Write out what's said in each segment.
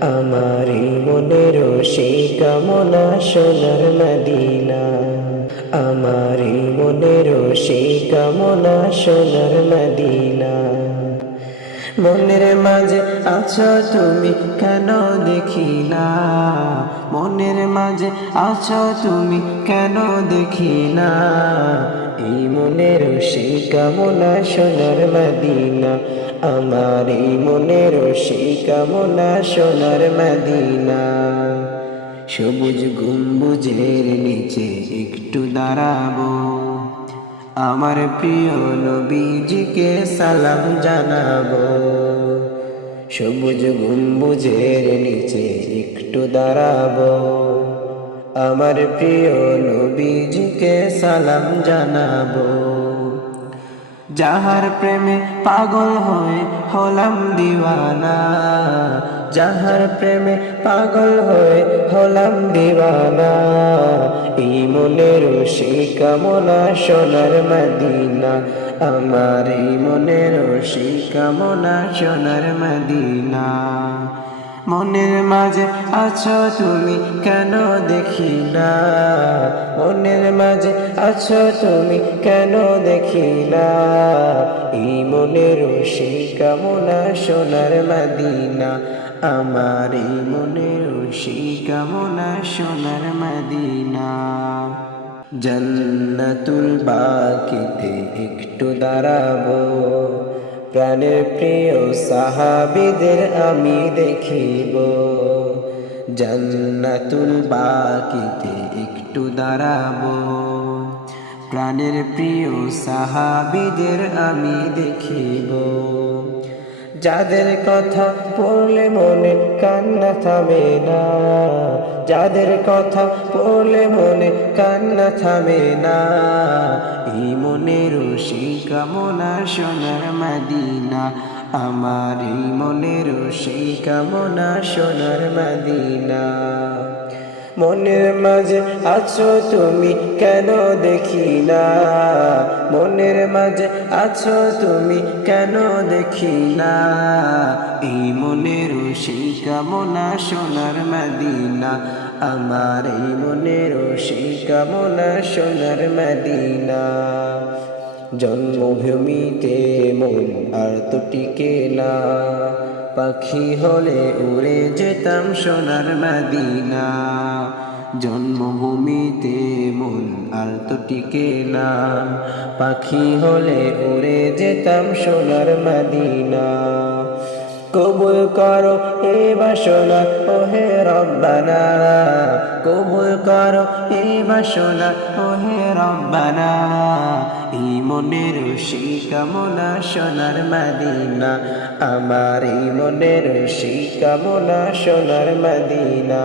আমার মনের সেই কামনা সোনার মদিনা। আমার মনের সেই কামনা সোনার মদিনা। মনের মাঝে আছো তুমি কেন দেখি না মনের মাঝে আছো তুমি কেন দেখি না এই মনের সেই কামনা সোনার মদিনা। আমার এই মনের কামনা সোনার মদিনা। সবুজ গম্বুজের নিচে একটু দাঁড়াবো। আমার প্রিয় নবীজিকে সালাম জানাব। সবুজ গম্বুজের নিচে একটু দাঁড়াবো। আমার প্রিয় নবীজিকে সালাম জানাব। যাহার প্রেমে পাগল হয়ে হলাম দিওয়ানা, যাহার প্রেমে পাগল হয়ে হলাম দিওয়ানা, এই মনের কামনা সোনার মদিনা, আমার এই মনের সেই কামনা সোনার মদিনা। মনের মাঝে আছো তুমি কেন দেখি না মনের মাঝে আছো তুমি কেন দেখি না এই মনের সেই কামনা সোনার মদিনা। আমার এই মনের সেই কামনা সোনার মদিনা। জন্নতুল বাকিতে একটু দাঁড়াবো। প্রাণের প্রিয় সাহাবিদের আমি দেখিব। জান্নাতুল বাকিতে একটু দাঁড়াবো। প্রাণের প্রিয় সাহাবিদের আমি দেখিব। যাদের কথা পড়লে মনে কান্না থামে না, যাদের কথা পড়লে মনে কান্না থামে না। এই মনের কামনা সোনার মাদিনা, আমার এই মনের সেই কামনা সোনার মদিনা। মনের মাঝে আছো তুমি কেন দেখি না? মনের মাঝে আছো তুমি কেন দেখি না? এই মনের সেই কামনা সোনার মদিনা, আমার এই মনের সেই কামনা সোনার মদিনা। জন্মভূমিতে মন আর তো টিকে না। পাখি হলে উড়ে যেতাম সোনার মাদিনা। জন্মভূমিতে মন আর তো টিকে না। পাখি হলে উড়ে যেতাম সোনার মদিনা। কবুল করো এ বাসনা, ওহে রব্বানা। কবুল করো এ বাসনা, ওহে রব্বানা। এই মনের ঋষি কামনা সোনার মাদিনা, আমার এই মনের ঋষি কামনা সোনার মদিনা।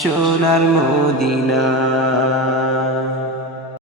সোনার মদিনা।